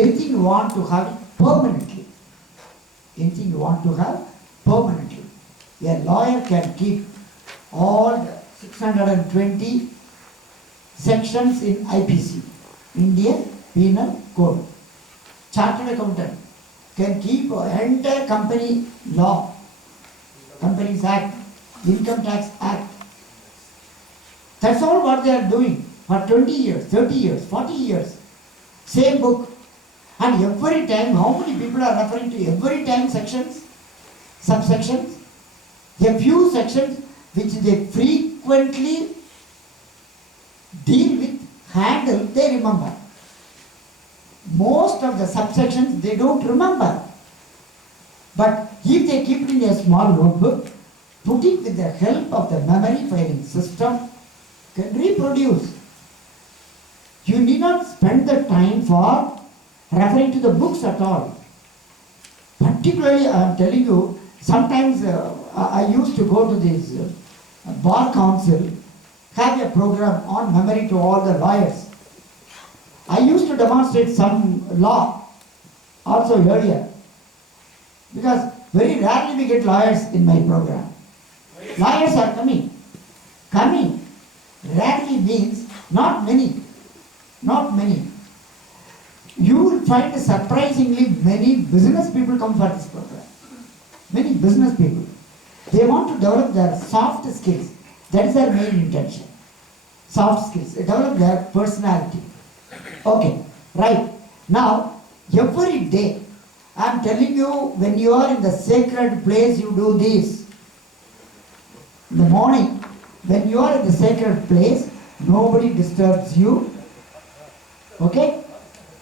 anything you want to have it permanently. Anything you want to have permanently. A lawyer can keep all the 620 sections in IPC, Indian Penal Code. Chartered accountant can keep entire company law, Companies Act, Income Tax Act. That's all what they are doing for 20 years, 30 years, 40 years. Same book. And every time, how many people are referring to every time sections, subsections? A few sections which they frequently deal with, handle, they remember. Most of the subsections they don't remember. But if they keep it in a small notebook, put it with the help of the memory filing system, can reproduce. You need not spend the time for referring to the books at all. Particularly, I am telling you, sometimes I used to go to this bar council, have a program on memory to all the lawyers. I used to demonstrate some law also earlier, because very rarely we get lawyers in my program. Lawyers are coming. Coming rarely means not many. Not many. You will find surprisingly many business people come for this program. Many business people. They want to develop their soft skills. That is their main intention. Soft skills. Develop their personality. Okay, right. Now, every day, I am telling you, when you are in the sacred place, you do this. In the morning, when you are in the sacred place, nobody disturbs you. Okay?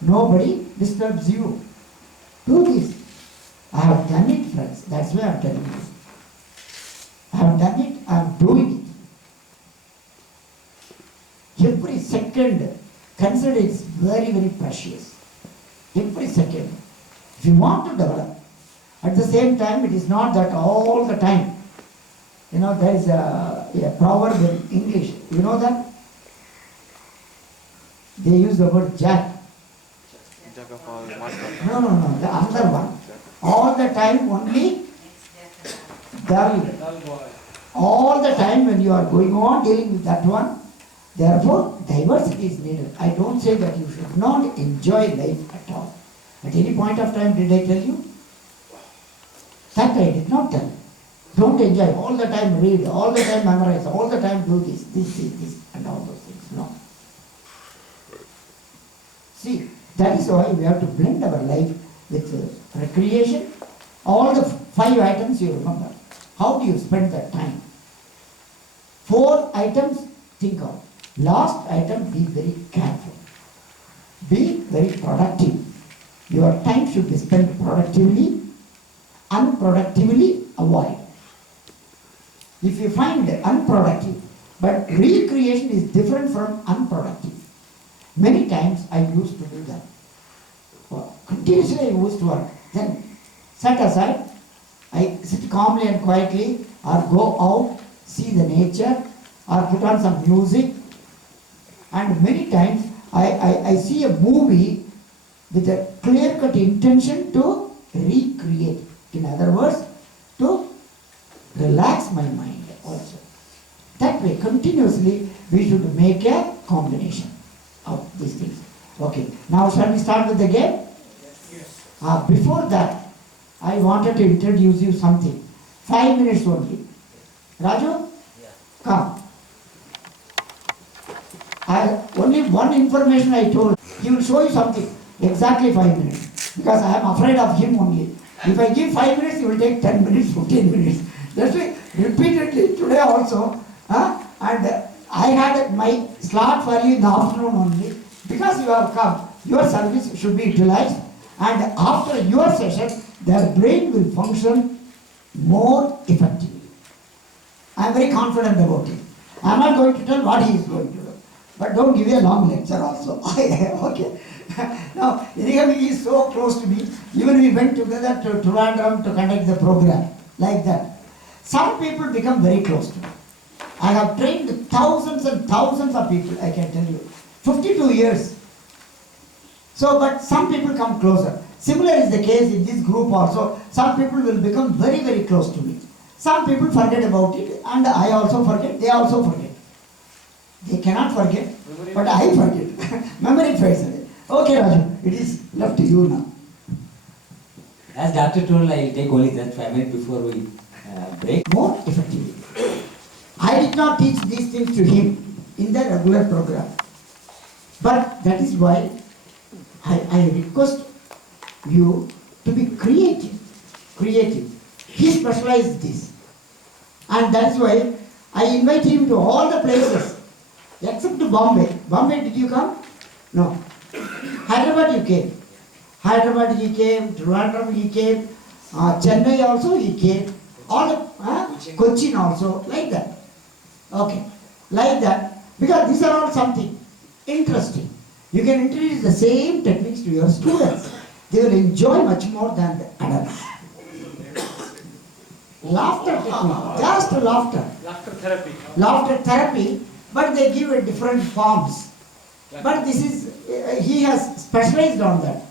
Nobody disturbs you. Do this. I have done it, friends. That's why I am telling you. I have done it, I am doing it. Every second, consider it very, very precious. Every second. If you want to develop, at the same time, it is not that all the time. You know, there is a proverb in English. You know that? They use the word jack. Jack of all master. No, the other one. All the time only dull. All the time when you are going on dealing with that one, therefore diversity is needed. I don't say that you should not enjoy life at all. At any point of time, did I tell you? That I did not tell. Don't enjoy. All the time read, all the time memorize, all the time do this, and all those things. No. See, that is why we have to blend our life with recreation. All the 5 items you remember. How do you spend that time? 4 items, think of. Last item, be very careful. Be very productive. Your time should be spent productively. Unproductively, avoid. If you find unproductive, but recreation is different from unproductive. Many times I used to do that. Continuously I used to work. Then set aside, I sit calmly and quietly, or go out, see the nature, or put on some music. And many times I see a movie with a clear-cut intention to recreate. In other words, to relax my mind also. That way, continuously, we should make a combination of these things. Okay, now shall we start with the game? Yes. Before that, I wanted to introduce you something. 5 minutes only. Raju? Yeah. Come. Only one information I told. He will show you something. Exactly 5 minutes. Because I am afraid of him only. If I give 5 minutes, he will take 10 minutes, 15 minutes. That's why repeatedly today also. And I had my slot for you in the afternoon only. Because you have come, your service should be utilized. And after your session, their brain will function more effectively. I am very confident about it. I am not going to tell what he is going to do. But don't give a long lecture also. Okay. Now, he is so close to me. Even we went together to Trivandrum to conduct the program. Like that. Some people become very close to me. I have trained thousands and thousands of people, I can tell you. 52 years. So, but some people come closer. Similar is the case in this group also. Some people will become very, very close to me. Some people forget about it, and I also forget, they also forget. They cannot forget, but I forget. Memory fades away. Okay, Raju, it is left to you now. As doctor told, I will take only that 5 minutes before we break. More effectively. I did not teach these things to him in the regular program. But that is why I request you to be creative. Creative. He specialized this. And that's why I invite him to all the places except to Bombay. Bombay, did you come? No. Hyderabad you came. Hyderabad he came, Trivandrum he came, Chennai also he came, all the, Cochin also, like that. Okay, like that, because these are all something interesting. You can introduce the same techniques to your students. They will enjoy much more than the adults. Laughter technique, just laughter. Laughter therapy. Laughter therapy, but they give it different forms. But this is, he has specialized on that.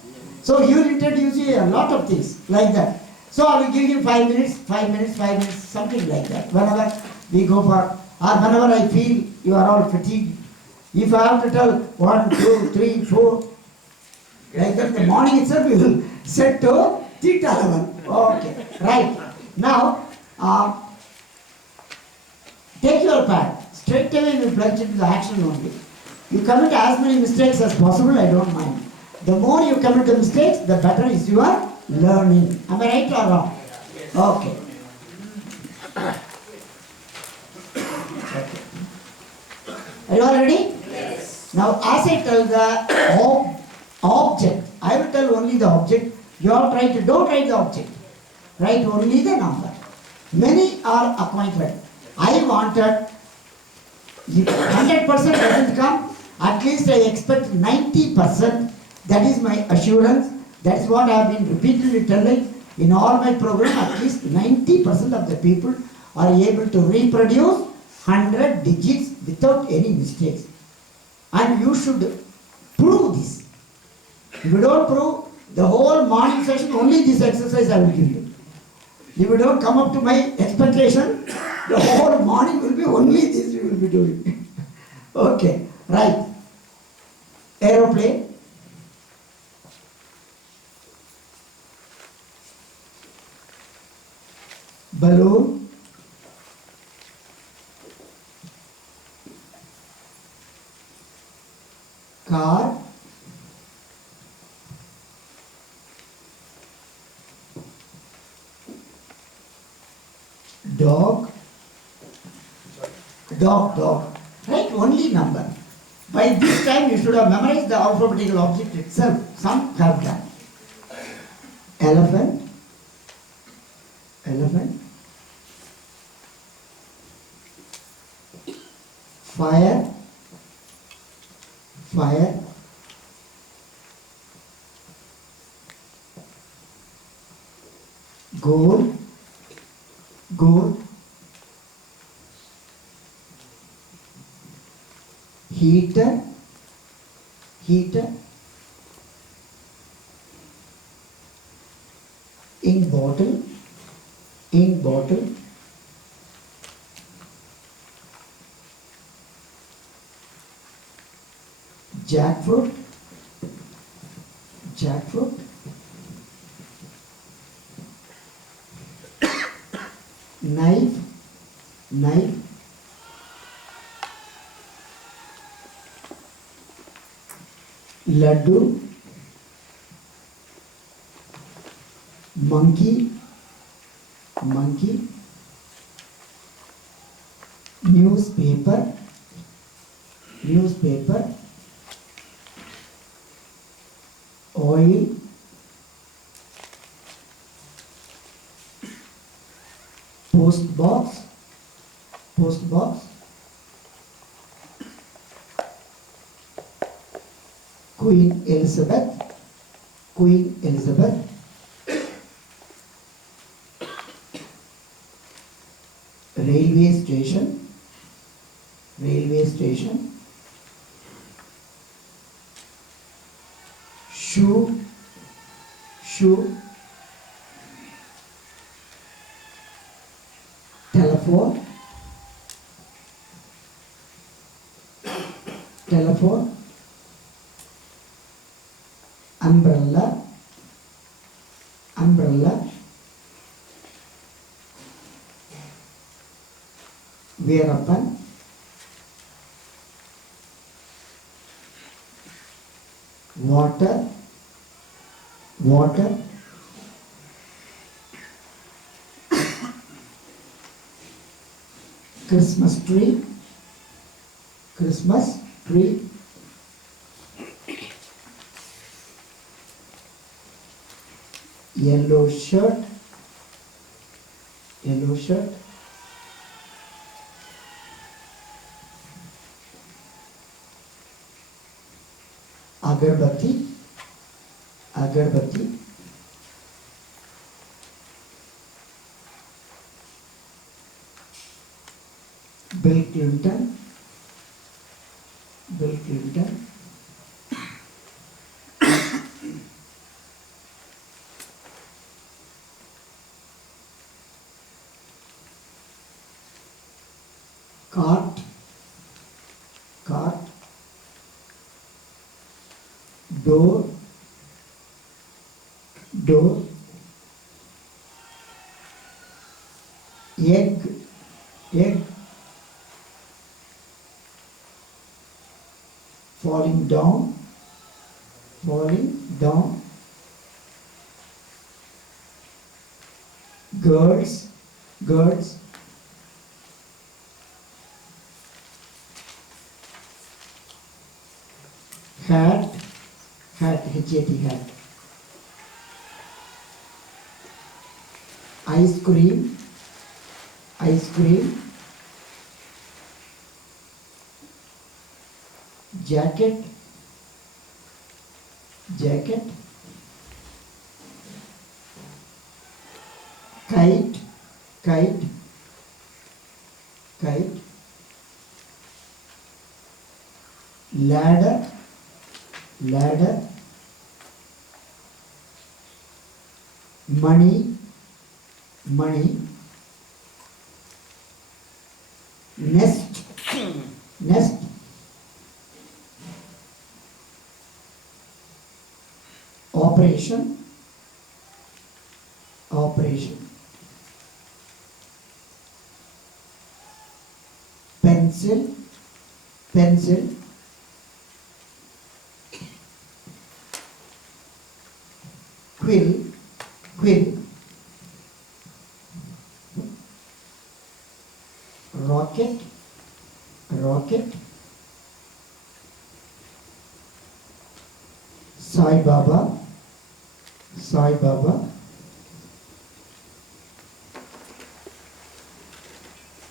So he will introduce you a lot of things like that. So I will give you 5 minutes, 5 minutes, 5 minutes, something like that. Whenever we go for, or whenever I feel you are all fatigued. If I have to tell 1, 2, 3, 4, like that, the morning itself we will set to theta level. Okay, right. Now, take your pad. Straight away we plunge into the action only. You commit as many mistakes as possible, I don't mind. The more you commit the mistakes, the better is your learning. Am I right or wrong? Okay. Are you all ready? Yes. Now, as I tell the object, I will tell only the object. You all try to, don't write the object. Write only the number. Many are acquainted. I wanted, if 100% doesn't come, at least I expect 90%. That is my assurance. That is what I have been repeatedly telling in all my programs. At least 90% of the people are able to reproduce 100 digits without any mistakes. And you should prove this. If you don't prove, the whole morning session, only this exercise I will give you. If you don't come up to my expectation, the whole morning will be only this you will be doing. Okay, right. Aeroplane. Balloon. Car. Dog. Dog. Write only number. By this time you should have memorized the alphabetical object itself. Some have done. Elephant. Fire. Gold. Heater. Ink bottle. Jackfruit. Knife. Laddu. Monkey. Newspaper. Oil. Post box. Queen Elizabeth. Railway station. shoe, shoe, telephone, telephone, umbrella, umbrella, wearappan, water, water, Christmas tree, Christmas tree, yellow shirt, yellow shirt, agarbatti, agarbatti, Bill Clinton, Bill Clinton, cart, cart, door, door, egg, egg, falling down, falling down, girls, girls, hat, hat, H-A-T, hat, ice cream, ice cream, jacket, jacket, kite, kite, kite, ladder, ladder, money, money, nest, nest, operation, operation, pencil, pencil, quill, quill, rocket, rocket, Sai Baba, Sai Baba,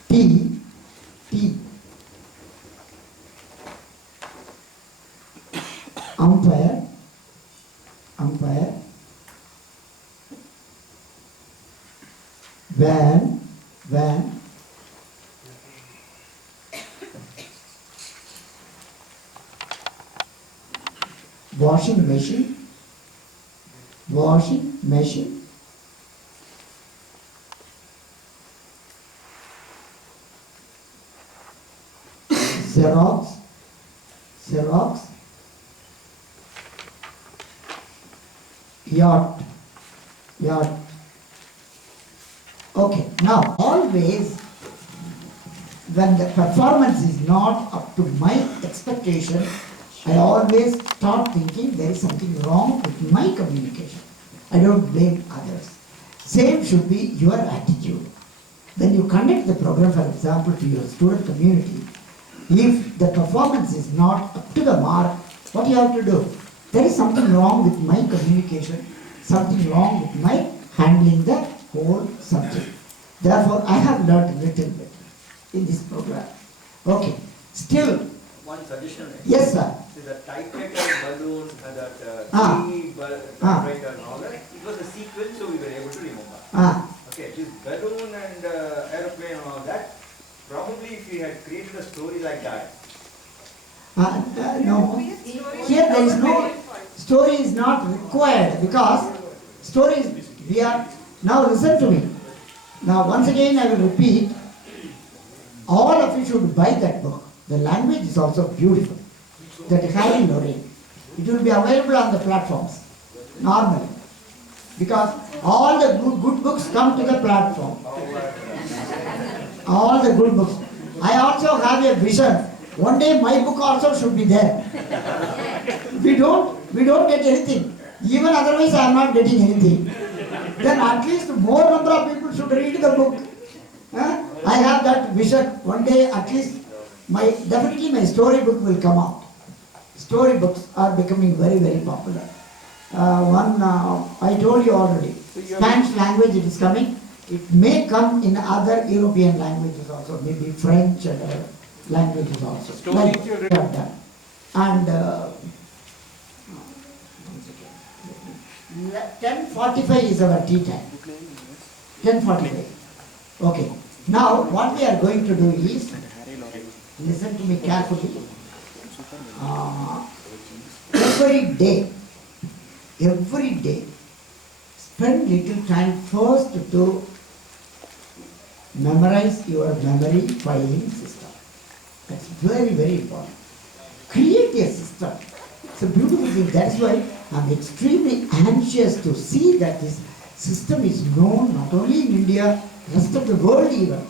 tea, tea, umpire, umpire, van, van, washing machine, washing machine, Xerox, Xerox, yacht, yacht. Okay, now always when the performance is not up to my expectation, I always start thinking there is something wrong with my communication. I don't blame others. Same should be your attitude. When you conduct the program, for example, to your student community, if the performance is not up to the mark, what you have to do? There is something wrong with my communication, something wrong with my handling the whole subject. Therefore, I have learned a little bit in this program. Okay, still. One suggestion. Yes, sir. So the typewriter, balloons, and that typewriter and all that, it was a sequence, so we were able to remember. Okay, this balloon and aeroplane and all that, probably if we had created a story like that. No. Here there is no, story is not required because stories, we are, now listen to me. Now once again I will repeat, all of you should buy that book. The language is also beautiful. That Harry Lorraine. It will be available on the platforms, normally. Because all the good books come to the platform. All the good books. I also have a vision. One day my book also should be there. We don't get anything. Even otherwise I am not getting anything. Then at least more number of people should read the book. I have that vision. One day at least definitely my story book will come out. Story books are becoming very, very popular. I told you already, Spanish language it is coming. It may come in other European languages also, maybe French and other languages also. Stories Like you we have done. And 10:45 is our tea time. 10:45. Okay. Now what we are going to do is, listen to me carefully. Every day, spend little time first to memorize your memory filing system. That's very, very important. Create a system. It's a beautiful thing. That's why I'm extremely anxious to see that this system is known not only in India, rest of the world even.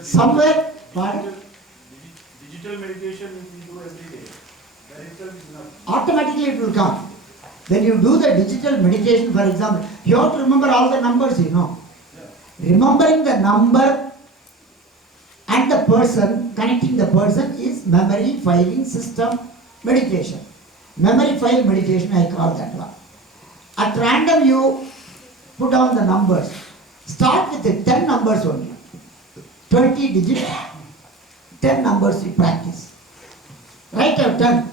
Somewhere, pardon? Digital meditation we do every day. That itself is enough. Automatically it will come. When you do the digital meditation, for example, you have to remember all the numbers, you know. Remembering the number and the person, connecting the person is memory filing system meditation. Memory file meditation, I call that one. At random you put down the numbers. Start with the 10 numbers only. 20 digits, 10 numbers you practice. Write out 10.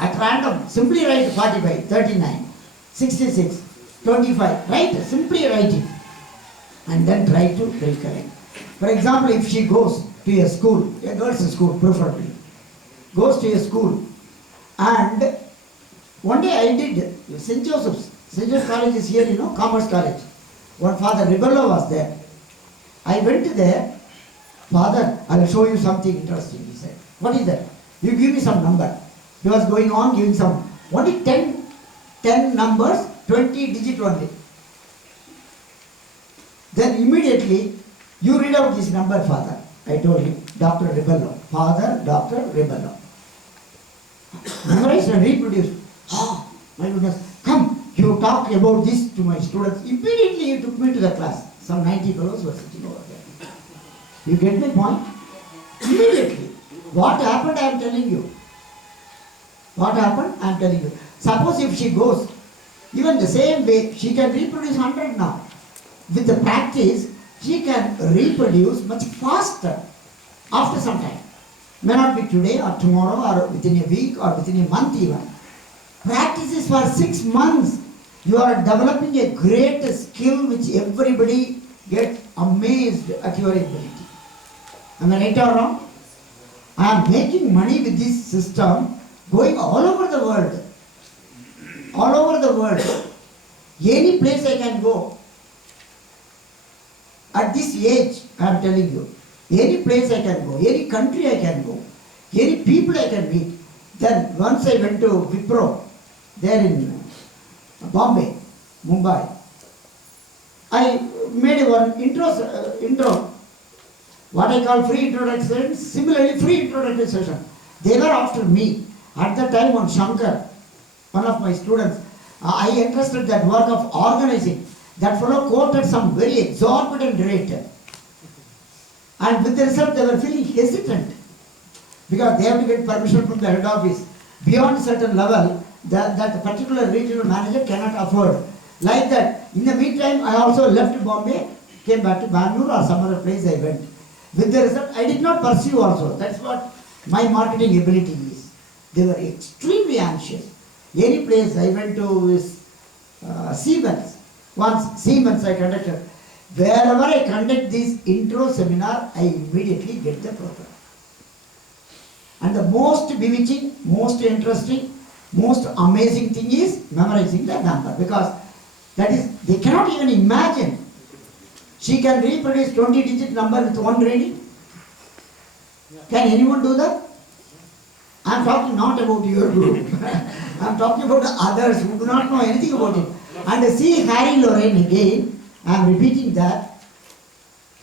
At random, simply write 45, 39, 66, 25. Write, simply write it. And then try to recollect. For example, if she goes to a school, a girls' school preferably, goes to a school, and one day I did St. Joseph's. St. Joseph's College is here, you know, Commerce College. One Father Ribello was there. I went there. Father, I will show you something interesting, he said. What is that? You give me some number. He was going on giving some, only 10 numbers, 20 digit only. Then immediately, you read out this number, Father. I told him, Dr. Ribello. Father, Dr. Ribello. Memorize and reproduce. Oh, my goodness. Come, you talk about this to my students. Immediately he took me to the class. Some 90 fellows were sitting over there. You get my point? Immediately. What happened, I am telling you. What happened? I am telling you. Suppose if she goes, even the same way, she can reproduce 100 now. With the practice, she can reproduce much faster after some time. May not be today or tomorrow or within a week or within a month even. Practice is for 6 months. You are developing a great skill which everybody gets amazed at your ability. Am I right or wrong? I am making money with this system going all over the world. All over the world. Any place I can go. At this age, I am telling you, any place I can go, any country I can go, any people I can meet. Then once I went to Wipro, there in Bombay, Mumbai. I made one intro, what I call free introduction, similarly free introductory session. They were after me. At that time on Shankar, one of my students, I entrusted that work of organizing. That fellow quoted some very exorbitant rate. And with the result, they were feeling hesitant. Because they have to get permission from the head office. Beyond a certain level, that particular regional manager cannot afford. Like that. In the meantime, I also left Bombay, came back to Bangalore or some other place I went. With the result, I did not pursue also. That's what my marketing ability is. They were extremely anxious. Any place I went to Siemens. Once Siemens I conducted. Wherever I conduct this intro seminar, I immediately get the program. And the most bewitching, most interesting, Most amazing thing is memorizing the number, because that is, they cannot even imagine. She can reproduce 20-digit number with one reading. Can anyone do that? I am talking not about your group. I am talking about the others who do not know anything about it. And see Harry Lorraine again, I am repeating that.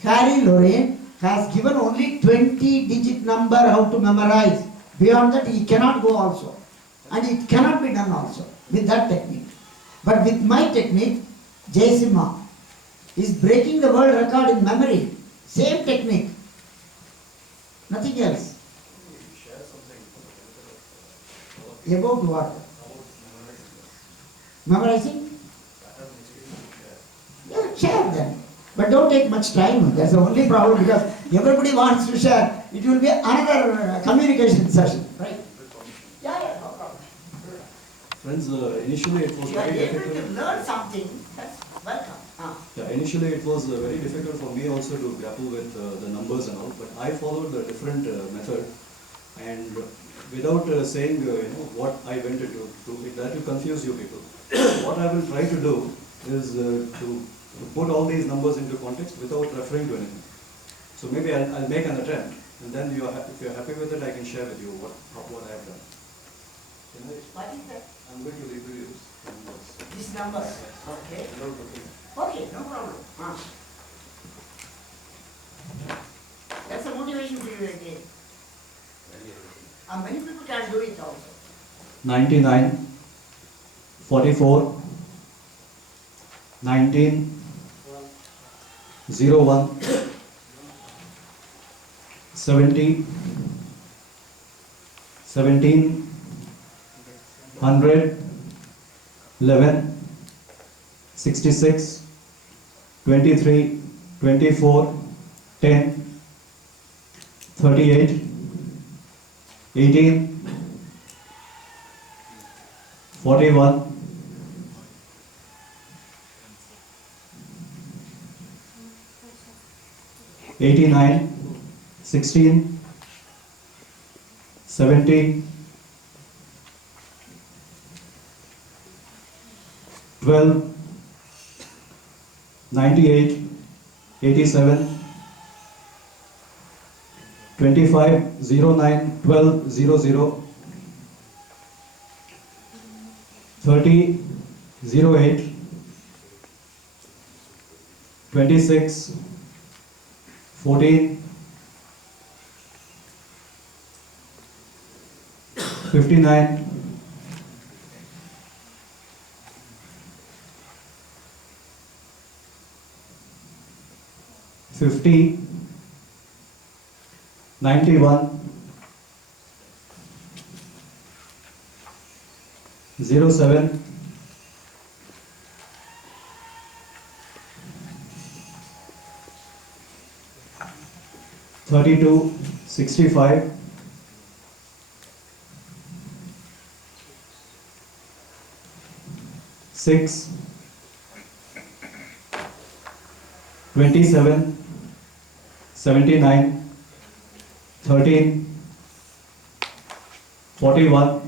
Harry Lorraine has given only 20-digit number how to memorize. Beyond that he cannot go also. And it cannot be done also with that technique. But with my technique, Jayasimha is breaking the world record in memory. Same technique. Nothing else. About what? Memorizing? Yeah, share then. But don't take much time. That's the only problem, because everybody wants to share. It will be another communication session. Right? Yeah, no problem. Friends, initially it was If you are very able to difficult. learn something, that's welcome. Yeah, initially it was very difficult for me also to grapple with the numbers and all, but I followed a different method, and without saying what I went into, that will confuse you people. What I will try to do is to put all these numbers into context without referring to anything. So maybe I'll make an attempt, and then if you're happy with it, I can share with you what I have done. What is that? I'm going to reproduce the numbers. These numbers. Okay. Without looking. Okay, no problem. That's a motivation for you again. Many people can do it also. 99, 44, 19, 01, 70, 17, 100, 11, 66, 23, 24, 10, 38, 18, 41, 89, 16, 70, 12, 98, 87, 25, 09, 12, 00, 30, 08, 26, 14, 59, 50, 91, 07, 32, 65, 6, 27, 79, 13, 41,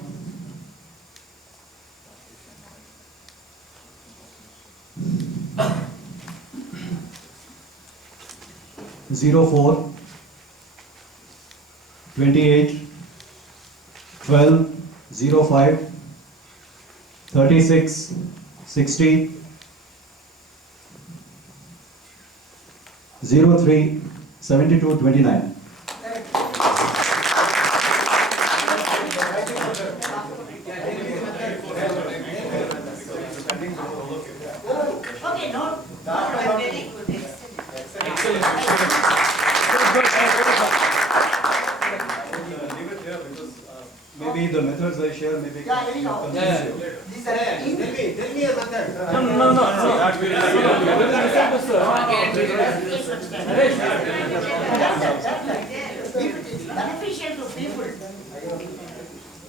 04, 28, 12, 05, 36, 60, 03, 72, 29. Okay, no. Very good. Maybe the methods I share maybe Yeah, anyhow. confuse you. These are Tell me a method. If it is beneficial to people,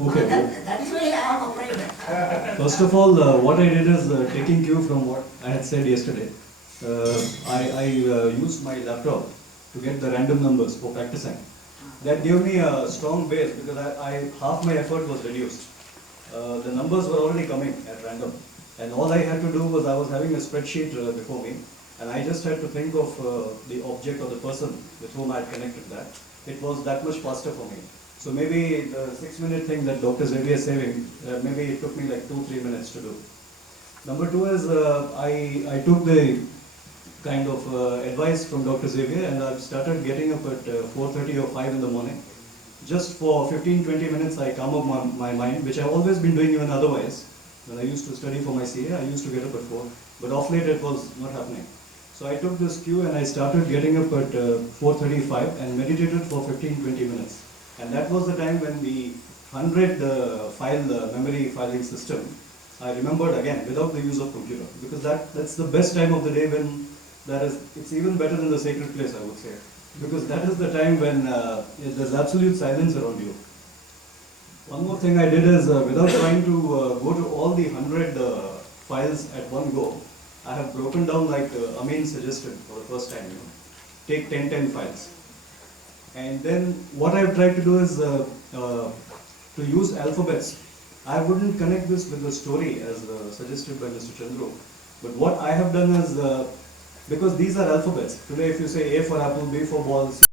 Okay. that is why I am afraid. First of all, what I did is taking cue from what I had said yesterday. I used my laptop to get the random numbers for practicing. That gave me a strong base because half my effort was reduced. the numbers were already coming at random. And all I had to do was I was having a spreadsheet before me, and I just had to think of the object or the person with whom I had connected that. It was that much faster for me. So maybe the 6-minute thing that Dr. Xavier is saying, maybe it took me like 2-3 minutes to do. Number two is I took the kind of advice from Dr. Xavier, and I've started getting up at 4:30 or 5 in the morning. Just for 15-20 minutes I calm up my mind, which I've always been doing even otherwise. When I used to study for my CA, I used to get up at 4, but off late it was not happening. So I took this cue and I started getting up at 4:35 and meditated for 15-20 minutes. And that was the time when the 100 file memory filing system, I remembered again without the use of computer, because that's the best time of the day when it's even better than the sacred place, I would say, because that is the time when there's absolute silence around you. One more thing I did is, without trying to go to all the 100 files at one go, I have broken down like Amin suggested for the first time, take 10 files. And then what I've tried to do is to use alphabets. I wouldn't connect this with the story as suggested by Mr. Chandru, but what I have done is, because these are alphabets, today if you say A for apple, B for ball,